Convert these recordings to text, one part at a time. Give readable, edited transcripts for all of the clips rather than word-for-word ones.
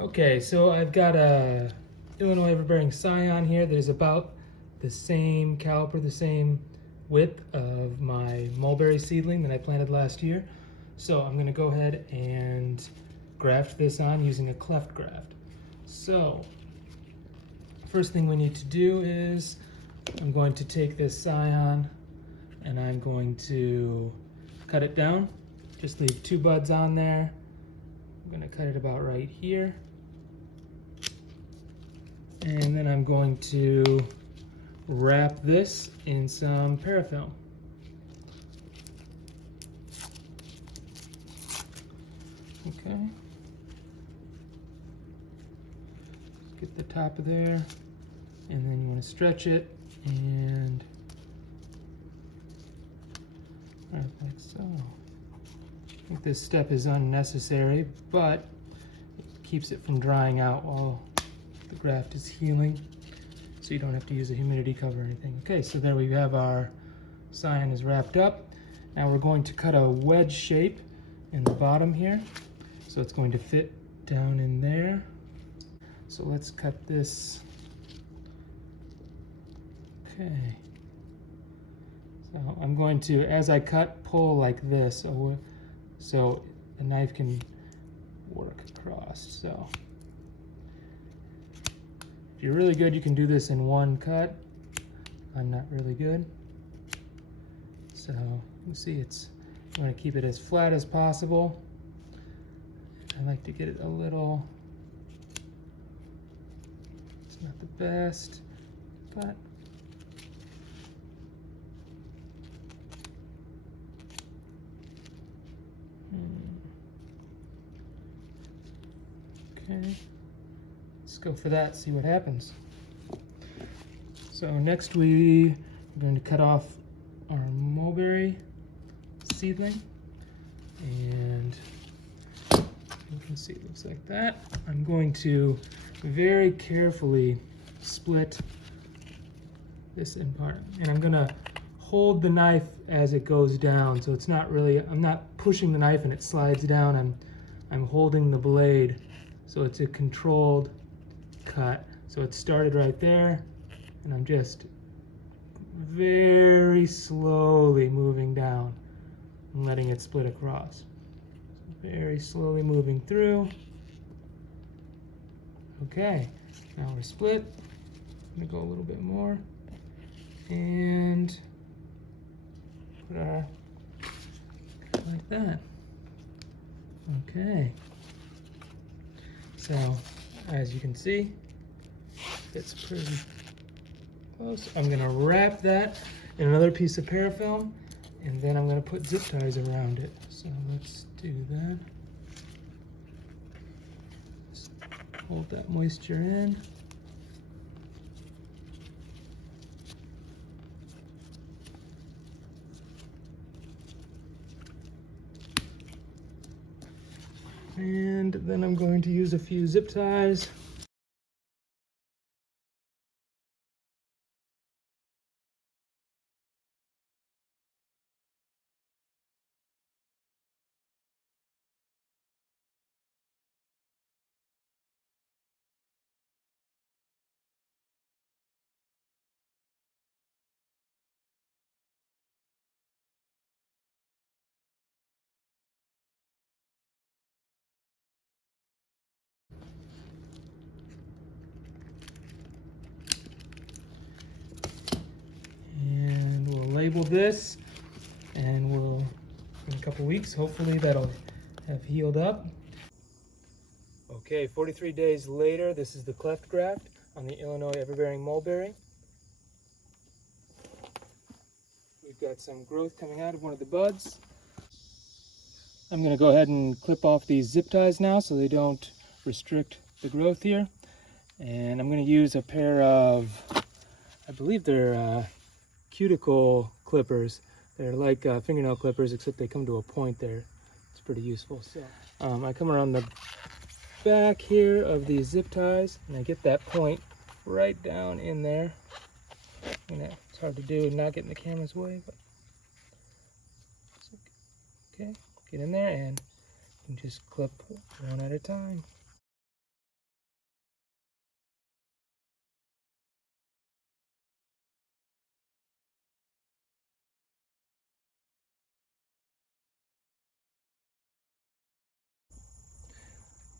Okay, so I've got a Illinois Everbearing scion here that is about the same caliper, the same width of my Mulberry seedling that I planted last year. So I'm going to go ahead and graft this on using a Cleft graft. So first thing we need to do is I'm going to take this scion and I'm going to cut it down. Just leave 2 buds on there. I'm going to cut it about right here. And then I'm going to wrap this in some parafilm. Okay. Get the top of there, and then you want to stretch it and wrap like so. I think this step is unnecessary, but it keeps it from drying out while the graft is healing, so you don't have to use a humidity cover or anything. Okay, so there we have our scion is wrapped up. Now we're going to cut a wedge shape in the bottom here, so it's going to fit down in there. So let's cut this. Okay. So I'm going to, as I cut, pull like this, so the knife can work across. So if you're really good, you can do this in one cut. I'm not really good. So you see, you want to keep it as flat as possible. I like to get it a little, it's not the best, but okay, let's go for that, see what happens. So next we're going to cut off our mulberry seedling, and you can see it looks like that. I'm going to very carefully split this in part, and I'm going to hold the knife as it goes down, so it's not really, I'm not pushing the knife and it slides down. I'm holding the blade, so it's a controlled cut. So it started right there, and I'm just very slowly moving down and letting it split across. So very slowly moving through. Okay, now we're split. I'm gonna go a little bit more and put our like that. Okay, so as you can see, it's pretty close. I'm gonna wrap that in another piece of parafilm, and then I'm gonna put zip ties around it. So let's do that. Just hold that moisture in. And then I'm going to use a few zip ties. And we'll label this, and in a couple weeks, hopefully that'll have healed up. Okay, 43 days later, this is the cleft graft on the Illinois Everbearing Mulberry. We've got some growth coming out of one of the buds. I'm going to go ahead and clip off these zip ties now so they don't restrict the growth here. And I'm going to use a pair of, I believe they're cuticle clippers. They're like fingernail clippers, except they come to a point there. It's pretty useful. So I come around the back here of these zip ties, and I get that point right down in there. It's hard to do and not get in the camera's way, but okay, get in there and you can just clip one at a time.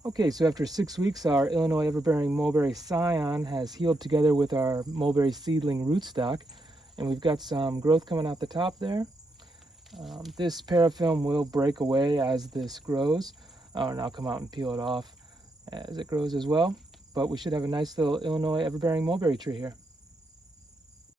Okay, so after 6 weeks, our Illinois Everbearing Mulberry scion has healed together with our mulberry seedling rootstock, and we've got some growth coming out the top there. This parafilm will break away as this grows, and I'll come out and peel it off as it grows as well. But we should have a nice little Illinois Everbearing mulberry tree here.